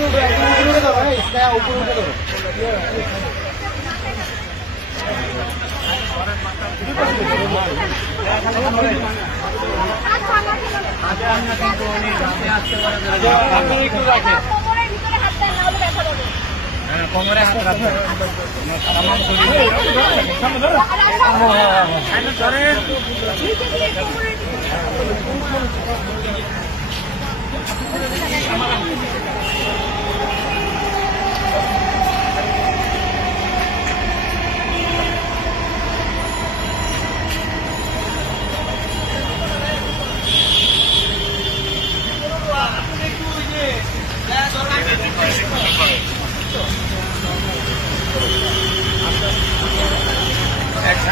Congress